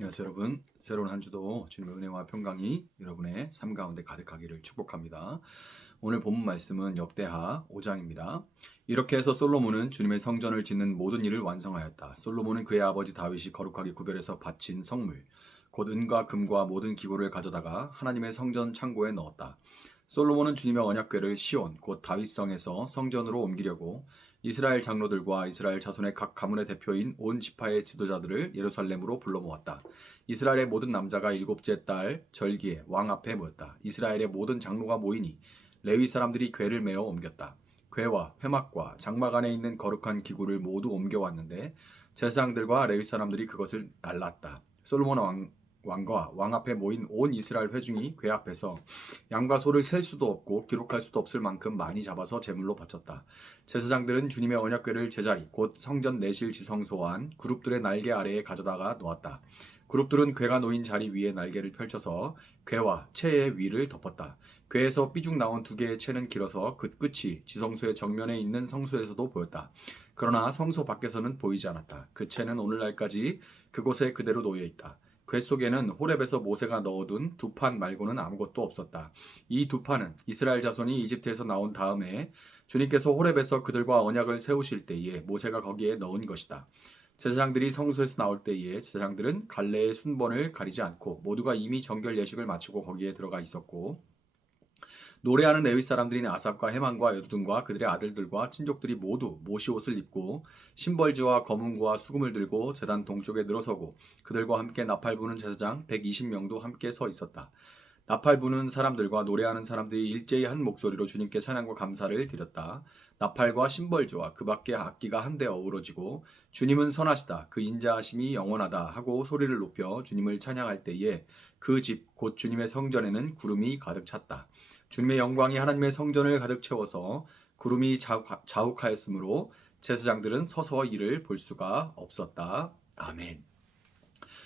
안녕하세요 여러분. 새로운 한 주도 주님의 은혜와 평강이 여러분의 삶 가운데 가득하기를 축복합니다. 오늘 본문 말씀은 역대하 5장입니다. 이렇게 해서 솔로몬은 주님의 성전을 짓는 모든 일을 완성하였다. 솔로몬은 그의 아버지 다윗이 거룩하게 구별해서 바친 성물 곧 은과 금과 모든 기구를 가져다가 하나님의 성전 창고에 넣었다. 솔로몬은 주님의 언약궤를 시온 곧 다윗성에서 성전으로 옮기려고 이스라엘 장로들과 이스라엘 자손의 각 가문의 대표인 온 지파의 지도자들을 예루살렘으로 불러 모았다. 이스라엘의 모든 남자가 일곱째 달 절기에 왕 앞에 모였다. 이스라엘의 모든 장로가 모이니 레위 사람들이 궤를 메어 옮겼다. 궤와 회막과 장막 안에 있는 거룩한 기구를 모두 옮겨왔는데 제사장들과 레위 사람들이 그것을 날랐다. 솔로몬 왕과 왕 앞에 모인 온 이스라엘 회중이 궤 앞에서 양과 소를 셀 수도 없고 기록할 수도 없을 만큼 많이 잡아서 제물로 바쳤다. 제사장들은 주님의 언약궤를 제자리 곧 성전 내실 지성소 안 그룹들의 날개 아래에 가져다가 놓았다. 그룹들은 궤가 놓인 자리 위에 날개를 펼쳐서 궤와 채의 위를 덮었다. 궤에서 삐죽 나온 두 개의 채는 길어서 그 끝이 지성소의 정면에 있는 성소에서도 보였다. 그러나 성소 밖에서는 보이지 않았다. 그 채는 오늘날까지 그곳에 그대로 놓여 있다. 궤 속에는 호렙에서 모세가 넣어둔 두 판 말고는 아무것도 없었다. 이 두 판은 이스라엘 자손이 이집트에서 나온 다음에 주님께서 호렙에서 그들과 언약을 세우실 때에 모세가 거기에 넣은 것이다. 제사장들이 성소에서 나올 때에 제사장들은 갈래의 순번을 가리지 않고 모두가 이미 정결 예식을 마치고 거기에 들어가 있었고 노래하는 레위 사람들인 아삽과 헤만과 여두둔과 그들의 아들들과 친족들이 모두 모시 옷을 입고 심벌지와 검은고와 수금을 들고 제단 동쪽에 늘어서고 그들과 함께 나팔 부는 제사장 120명도 함께 서 있었다. 나팔 부는 사람들과 노래하는 사람들이 일제히 한 목소리로 주님께 찬양과 감사를 드렸다. 나팔과 심벌지와 그 밖의 악기가 한데 어우러지고 주님은 선하시다 그 인자하심이 영원하다 하고 소리를 높여 주님을 찬양할 때에 그 집 곧 주님의 성전에는 구름이 가득 찼다. 주님의 영광이 하나님의 성전을 가득 채워서 구름이 자욱하였으므로 제사장들은 서서 이를 볼 수가 없었다. 아멘.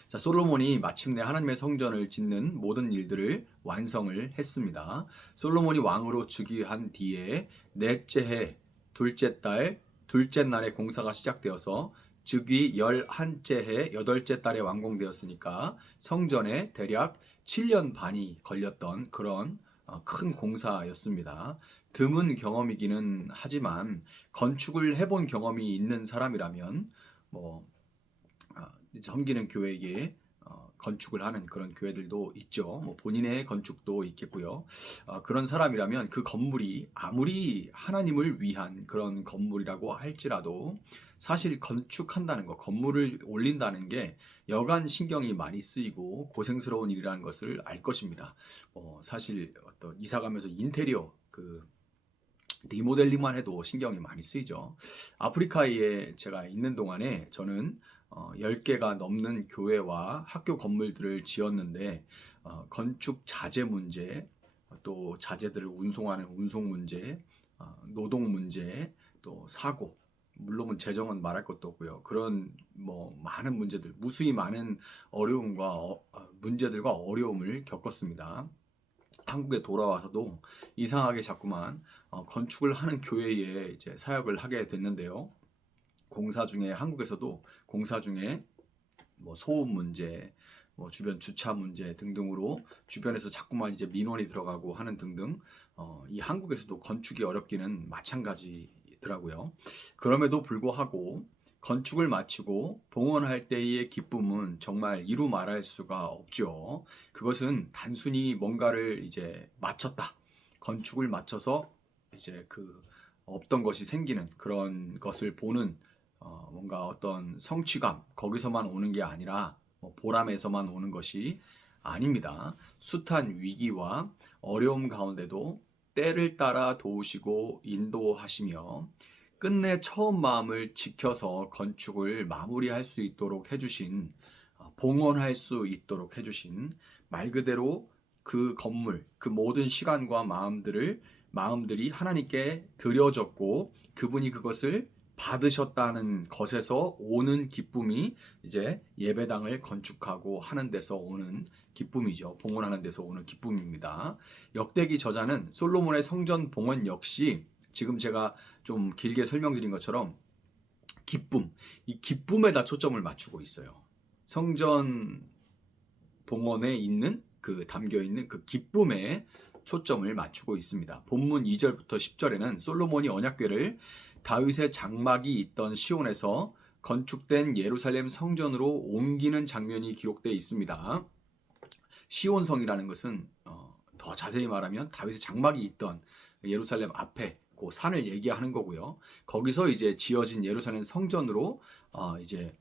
자, 솔로몬이 마침내 하나님의 성전을 짓는 모든 일들을 완성을 했습니다. 솔로몬이 왕으로 즉위한 뒤에 넷째 해, 둘째 달, 둘째 날에 공사가 시작되어서 즉위 11째 해, 여덟째 달에 완공되었으니까 성전에 대략 7년 반이 걸렸던 그런 큰 공사였습니다. 드문 경험이기는 하지만 건축을 해본 경험이 있는 사람이라면 뭐 섬기는 교회에 건축을 하는 그런 교회들도 있죠. 뭐 본인의 건축도 있겠고요. 그런 사람이라면 그 건물이 아무리 하나님을 위한 그런 건물이라고 할지라도 사실 건축한다는 것, 건물을 올린다는 게 여간 신경이 많이 쓰이고 고생스러운 일이라는 것을 알 것입니다. 사실 어떤 이사 가면서 인테리어 리모델링만 해도 신경이 많이 쓰이죠. 아프리카에 제가 있는 동안에 저는 10개가 넘는 교회와 학교 건물들을 지었는데 건축 자재 문제, 또 자재들을 운송하는 운송 문제, 노동 문제, 또 사고, 물론 재정은 말할 것도 없고요. 그런 뭐 많은 문제들, 무수히 많은 어려움과 문제들과 어려움을 겪었습니다. 한국에 돌아와서도 이상하게 자꾸만 건축을 하는 교회에 이제 사역을 하게 됐는데요. 공사 중에 한국에서도 공사 중에 뭐 소음 문제, 뭐 주변 주차 문제 등등으로 주변에서 자꾸만 이제 민원이 들어가고 하는 등등 이 한국에서도 건축이 어렵기는 마찬가지더라고요. 그럼에도 불구하고 건축을 마치고 봉헌할 때의 기쁨은 정말 이루 말할 수가 없죠. 그것은 단순히 뭔가를 이제 마쳤다. 건축을 마쳐서 이제 그 없던 것이 생기는 그런 것을 보는 뭔가 어떤 성취감 거기서만 오는 게 아니라 보람에서만 오는 것이 아닙니다. 숱한 위기와 어려움 가운데도 때를 따라 도우시고 인도하시며 끝내 처음 마음을 지켜서 건축을 마무리할 수 있도록 해주신 봉헌할 수 있도록 해주신 말 그대로 그 건물 그 모든 시간과 마음들이 하나님께 드려졌고 그분이 그것을 받으셨다는 것에서 오는 기쁨이 이제 예배당을 건축하고 하는 데서 오는 기쁨이죠. 봉헌하는 데서 오는 기쁨입니다. 역대기 저자는 솔로몬의 성전 봉헌 역시 지금 제가 좀 길게 설명드린 것처럼 기쁨, 이 기쁨에다 초점을 맞추고 있어요. 성전 봉헌에 있는 그 담겨 있는 그 기쁨에 초점을 맞추고 있습니다. 본문 2절부터 10절에는 솔로몬이 언약궤를 다윗의 장막이 있던 시온에서 건축된 예루살렘 성전으로 옮기는 장면이 기록되어 있습니다. 시온성이라는 것은 더 자세히 말하면 다윗의 장막이 있던 예루살렘 앞에 그 산을 얘기하는 거고요. 거기서 이제 지어진 예루살렘 성전으로 이제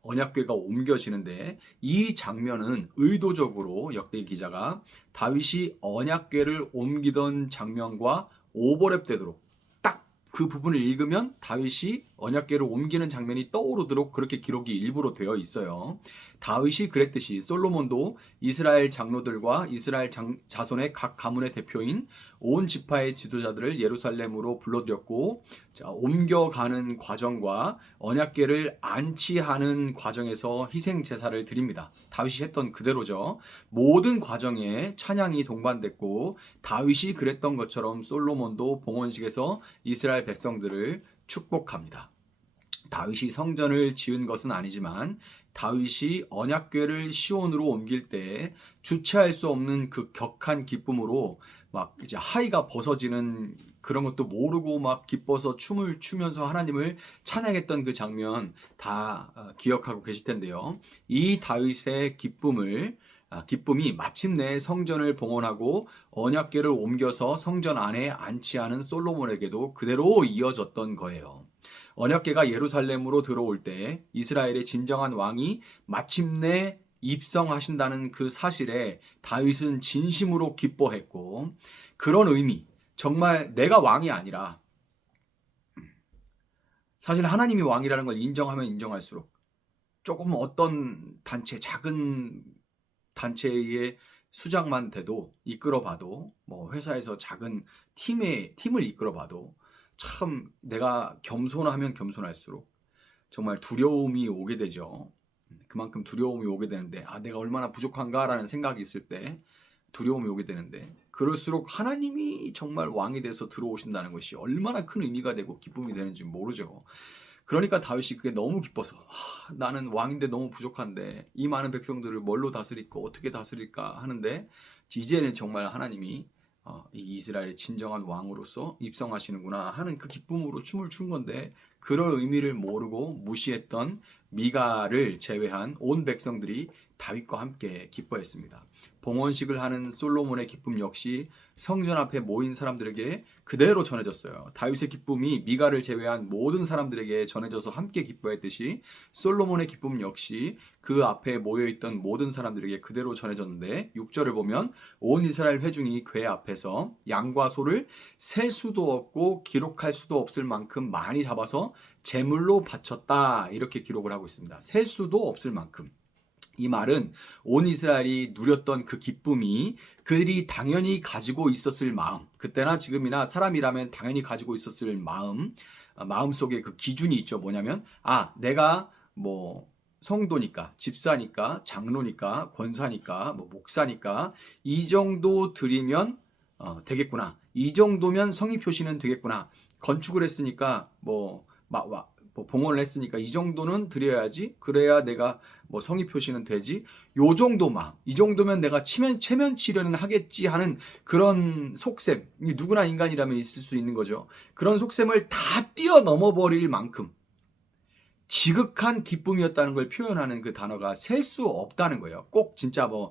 언약궤가 옮겨지는데, 이 장면은 의도적으로 역대 기자가 다윗이 언약궤를 옮기던 장면과 오버랩되도록, 딱 그 부분을 읽으면 다윗이 언약궤를 옮기는 장면이 떠오르도록 그렇게 기록이 일부러 되어 있어요. 다윗이 그랬듯이 솔로몬도 이스라엘 장로들과 이스라엘 자손의 각 가문의 대표인 온 지파의 지도자들을 예루살렘으로 불러들였고, 옮겨가는 과정과 언약궤를 안치하는 과정에서 희생 제사를 드립니다. 다윗이 했던 그대로죠. 모든 과정에 찬양이 동반됐고, 다윗이 그랬던 것처럼 솔로몬도 봉헌식에서 이스라엘 백성들을 축복합니다. 다윗이 성전을 지은 것은 아니지만 다윗이 언약궤를 시온으로 옮길 때 주체할 수 없는 그 격한 기쁨으로 막 이제 하의가 벗어지는 그런 것도 모르고 막 기뻐서 춤을 추면서 하나님을 찬양했던 그 장면 다 기억하고 계실 텐데요. 이 다윗의 기쁨이 마침내 성전을 봉헌하고 언약궤를 옮겨서 성전 안에 안치하는 솔로몬에게도 그대로 이어졌던 거예요. 언약궤가 예루살렘으로 들어올 때 이스라엘의 진정한 왕이 마침내 입성하신다는 그 사실에 다윗은 진심으로 기뻐했고, 그런 의미, 정말 내가 왕이 아니라 사실 하나님이 왕이라는 걸 인정하면 인정할수록 조금 어떤 단체, 작은 단체의 수장만 돼도 이끌어봐도, 뭐 회사에서 작은 팀을 이끌어봐도 참 내가 겸손하면 겸손할수록 정말 두려움이 오게 되죠. 그만큼 두려움이 오게 되는데, 내가 얼마나 부족한가라는 생각이 있을 때 두려움이 오게 되는데, 그럴수록 하나님이 정말 왕이 돼서 들어오신다는 것이 얼마나 큰 의미가 되고 기쁨이 되는지 모르죠. 그러니까 다윗이 그게 너무 기뻐서, 나는 왕인데 너무 부족한데 이 많은 백성들을 뭘로 다스릴까, 어떻게 다스릴까 하는데, 이제는 정말 하나님이 이 이스라엘의 진정한 왕으로서 입성하시는구나 하는 그 기쁨으로 춤을 춘 건데, 그런 의미를 모르고 무시했던 미가를 제외한 온 백성들이 다윗과 함께 기뻐했습니다. 봉헌식을 하는 솔로몬의 기쁨 역시 성전 앞에 모인 사람들에게 그대로 전해졌어요. 다윗의 기쁨이 미가를 제외한 모든 사람들에게 전해져서 함께 기뻐했듯이 솔로몬의 기쁨 역시 그 앞에 모여있던 모든 사람들에게 그대로 전해졌는데, 6절을 보면 온 이스라엘 회중이 궤 앞에서 양과 소를 셀 수도 없고 기록할 수도 없을 만큼 많이 잡아서 제물로 바쳤다, 이렇게 기록을 하고 있습니다. 셀 수도 없을 만큼. 이 말은 온 이스라엘이 누렸던 그 기쁨이 그들이 당연히 가지고 있었을 마음, 그때나 지금이나 사람이라면 당연히 가지고 있었을 마음 속에 그 기준이 있죠. 뭐냐면, 내가 뭐 성도니까, 집사니까, 장로니까, 권사니까, 뭐 목사니까 이 정도 드리면 되겠구나, 이 정도면 성의 표시는 되겠구나, 건축을 했으니까 봉헌을 했으니까 이 정도는 드려야지, 그래야 내가 뭐 성의 표시는 되지, 요 정도만, 이 정도면 내가 체면 치료는 하겠지 하는 그런 속셈, 누구나 인간이라면 있을 수 있는 거죠. 그런 속셈을 다 뛰어넘어 버릴 만큼 지극한 기쁨이었다는 걸 표현하는 그 단어가 셀 수 없다는 거예요. 꼭 진짜 뭐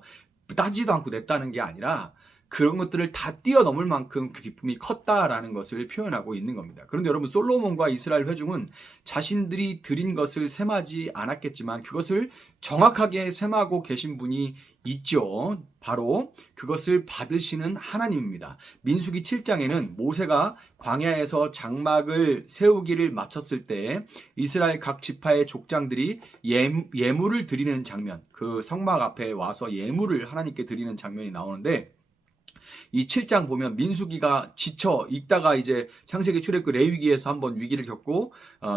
따지도 않고 냈다는 게 아니라 그런 것들을 다 뛰어넘을 만큼 그 기쁨이 컸다라는 것을 표현하고 있는 겁니다. 그런데 여러분, 솔로몬과 이스라엘 회중은 자신들이 드린 것을 셈하지 않았겠지만 그것을 정확하게 셈하고 계신 분이 있죠. 바로 그것을 받으시는 하나님입니다. 민수기 7장에는 모세가 광야에서 장막을 세우기를 마쳤을 때 이스라엘 각 지파의 족장들이 예물을 드리는 장면, 그 성막 앞에 와서 예물을 하나님께 드리는 장면이 나오는데, 이 7장 보면 민수기가 지쳐 읽다가 이제 창세기, 출애굽기, 레위기에서 한번 위기를 겪고,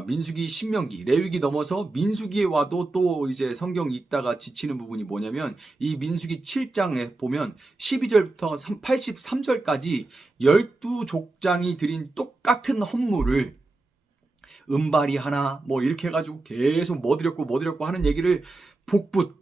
민수기, 신명기, 레위기 넘어서 민수기에 와도 또 이제 성경 읽다가 지치는 부분이 뭐냐면, 이 민수기 7장에 보면 12절부터 83절까지 12족장이 드린 똑같은 헌물을 은발이 하나 뭐 이렇게 해가지고 계속 뭐 드렸고 하는 얘기를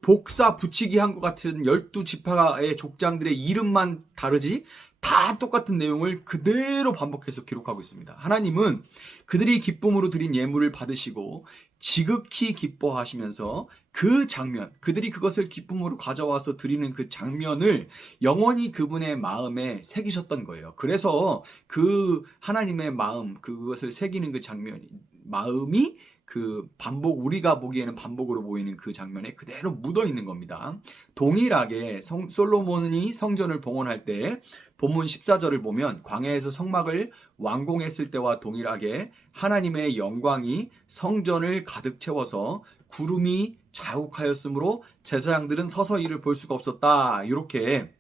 복사 붙이기 한 것 같은 12지파의 족장들의 이름만 다르지 다 똑같은 내용을 그대로 반복해서 기록하고 있습니다. 하나님은 그들이 기쁨으로 드린 예물을 받으시고 지극히 기뻐하시면서 그 장면, 그들이 그것을 기쁨으로 가져와서 드리는 그 장면을 영원히 그분의 마음에 새기셨던 거예요. 그래서 그 하나님의 마음, 그것을 새기는 그 장면이, 마음이 그 반복, 우리가 보기에는 반복으로 보이는 그 장면에 그대로 묻어 있는 겁니다. 동일하게 솔로몬이 성전을 봉헌할 때 본문 14절을 보면 광야에서 성막을 완공했을 때와 동일하게 하나님의 영광이 성전을 가득 채워서 구름이 자욱하였으므로 제사장들은 서서 이를 볼 수가 없었다. 이렇게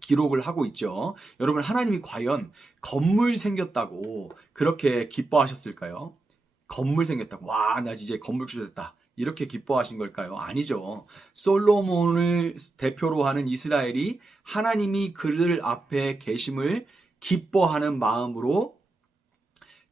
기록을 하고 있죠. 여러분, 하나님이 과연 건물 생겼다고 그렇게 기뻐하셨을까요? 건물 생겼다고, 와, 나 이제 건물 주셨다, 이렇게 기뻐하신 걸까요? 아니죠. 솔로몬을 대표로 하는 이스라엘이 하나님이 그들 앞에 계심을 기뻐하는 마음으로,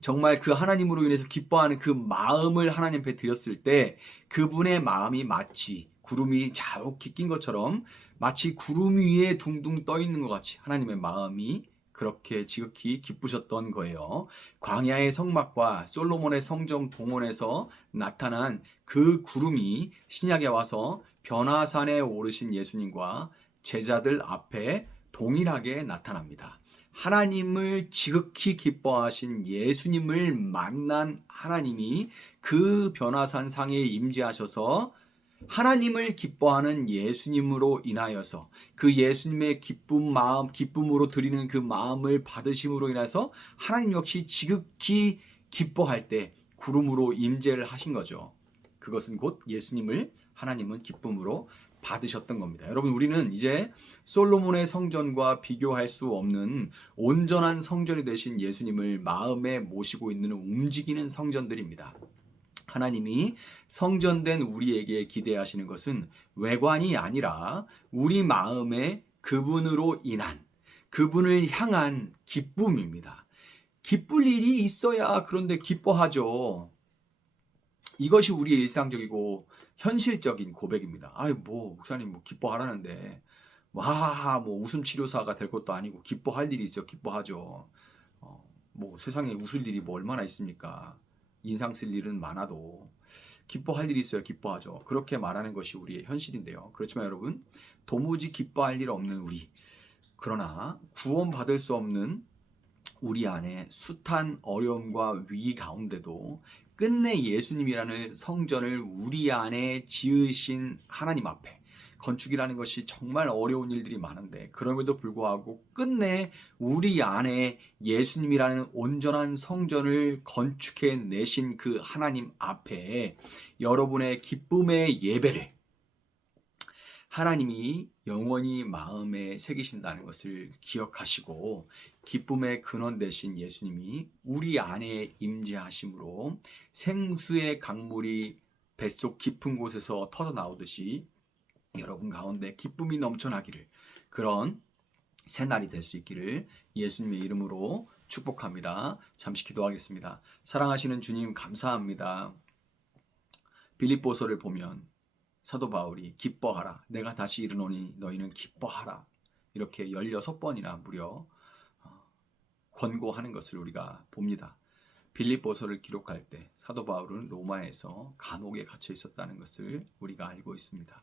정말 그 하나님으로 인해서 기뻐하는 그 마음을 하나님 앞에 드렸을 때 그분의 마음이 마치 구름이 자욱히 낀 것처럼, 마치 구름 위에 둥둥 떠 있는 것 같이 하나님의 마음이 그렇게 지극히 기쁘셨던 거예요. 광야의 성막과 솔로몬의 성전 봉헌에서 나타난 그 구름이 신약에 와서 변화산에 오르신 예수님과 제자들 앞에 동일하게 나타납니다. 하나님을 지극히 기뻐하신 예수님을 만난 하나님이 그 변화산 상에 임재하셔서 하나님을 기뻐하는 예수님으로 인하여서 그 예수님의 기쁨 마음, 기쁨으로 드리는 그 마음을 받으심으로 인해서 하나님 역시 지극히 기뻐할 때 구름으로 임재를 하신 거죠. 그것은 곧 예수님을 하나님은 기쁨으로 받으셨던 겁니다. 여러분, 우리는 이제 솔로몬의 성전과 비교할 수 없는 온전한 성전이 되신 예수님을 마음에 모시고 있는 움직이는 성전들입니다. 하나님이 성전된 우리에게 기대하시는 것은 외관이 아니라 우리 마음에 그분으로 인한, 그분을 향한 기쁨입니다. 기쁠 일이 있어야 그런데 기뻐하죠. 이것이 우리의 일상적이고 현실적인 고백입니다. 아유, 뭐 목사님 뭐 기뻐하라는데, 와, 뭐 웃음 치료사가 될 것도 아니고 기뻐할 일이 있어 기뻐하죠. 뭐 세상에 웃을 일이 뭐 얼마나 있습니까? 인상 쓸 일은 많아도 기뻐할 일이 있어야 기뻐하죠. 그렇게 말하는 것이 우리의 현실인데요. 그렇지만 여러분, 도무지 기뻐할 일 없는 우리, 그러나 구원받을 수 없는 우리 안에 숱한 어려움과 위기 가운데도 끝내 예수님이라는 성전을 우리 안에 지으신 하나님 앞에, 건축이라는 것이 정말 어려운 일들이 많은데 그럼에도 불구하고 끝내 우리 안에 예수님이라는 온전한 성전을 건축해 내신 그 하나님 앞에 여러분의 기쁨의 예배를 하나님이 영원히 마음에 새기신다는 것을 기억하시고, 기쁨의 근원 되신 예수님이 우리 안에 임재하심으로 생수의 강물이 뱃속 깊은 곳에서 터져 나오듯이 여러분 가운데 기쁨이 넘쳐나기를, 그런 새날이 될 수 있기를 예수님의 이름으로 축복합니다. 잠시 기도하겠습니다. 사랑하시는 주님, 감사합니다. 빌립보서를 보면 사도 바울이 기뻐하라, 내가 다시 이르노니 너희는 기뻐하라, 이렇게 16번이나 무려 권고하는 것을 우리가 봅니다. 빌립보서를 기록할 때 사도 바울은 로마에서 감옥에 갇혀 있었다는 것을 우리가 알고 있습니다.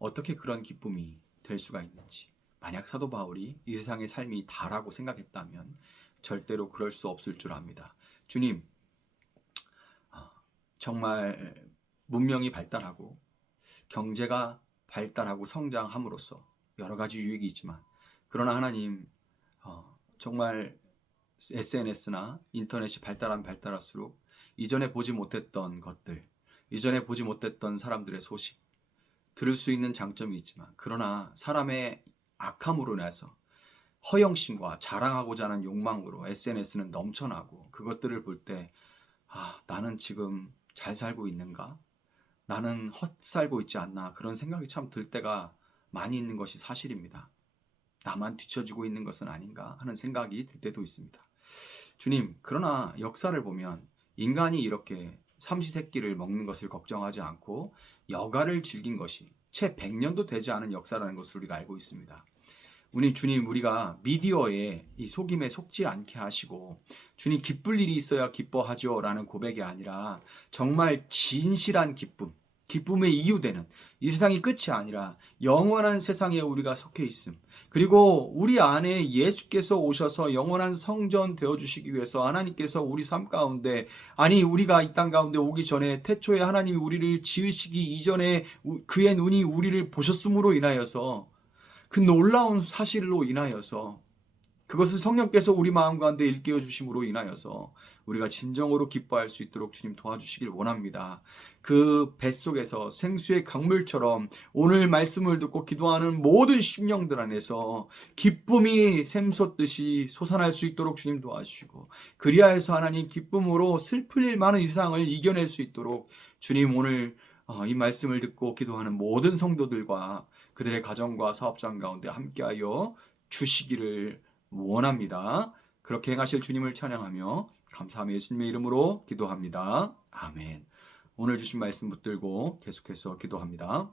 어떻게 그런 기쁨이 될 수가 있는지, 만약 사도 바울이 이 세상의 삶이 다라고 생각했다면 절대로 그럴 수 없을 줄 압니다. 주님, 정말 문명이 발달하고 경제가 발달하고 성장함으로써 여러 가지 유익이 있지만, 그러나 하나님, 정말 SNS나 인터넷이 발달할수록 이전에 보지 못했던 것들, 이전에 보지 못했던 사람들의 소식, 들을 수 있는 장점이 있지만, 그러나 사람의 악함으로 인해서 허영심과 자랑하고자 하는 욕망으로 SNS는 넘쳐나고, 그것들을 볼 때 나는 지금 잘 살고 있는가? 나는 헛살고 있지 않나? 그런 생각이 참 들 때가 많이 있는 것이 사실입니다. 나만 뒤처지고 있는 것은 아닌가 하는 생각이 들 때도 있습니다. 주님, 그러나 역사를 보면 인간이 이렇게 삼시세끼를 먹는 것을 걱정하지 않고 여가를 즐긴 것이 채 100년도 되지 않은 역사라는 것을 우리가 알고 있습니다. 주님, 우리가 미디어에 이 속임에 속지 않게 하시고 주님, 기쁠 일이 있어야 기뻐하죠 라는 고백이 아니라 정말 진실한 기쁨, 기쁨의 이유되는 이 세상이 끝이 아니라 영원한 세상에 우리가 속해 있음, 그리고 우리 안에 예수께서 오셔서 영원한 성전 되어주시기 위해서 하나님께서 우리 삶 가운데, 아니 우리가 이 땅 가운데 오기 전에 태초에 하나님이 우리를 지으시기 이전에 그의 눈이 우리를 보셨음으로 인하여서, 그 놀라운 사실로 인하여서, 그것을 성령께서 우리 마음 가운데 일깨워 주심으로 인하여서 우리가 진정으로 기뻐할 수 있도록 주님 도와주시길 원합니다. 그 뱃속에서 생수의 강물처럼 오늘 말씀을 듣고 기도하는 모든 심령들 안에서 기쁨이 샘솟듯이 솟아날 수 있도록 주님 도와주시고, 그리하여서 하나님 기쁨으로 슬플 일 많은 이 세상을 이겨낼 수 있도록 주님, 오늘 이 말씀을 듣고 기도하는 모든 성도들과 그들의 가정과 사업장 가운데 함께하여 주시기를 원합니다. 그렇게 행하실 주님을 찬양하며 감사하며 예수님의 이름으로 기도합니다. 아멘. 오늘 주신 말씀 붙들고 계속해서 기도합니다.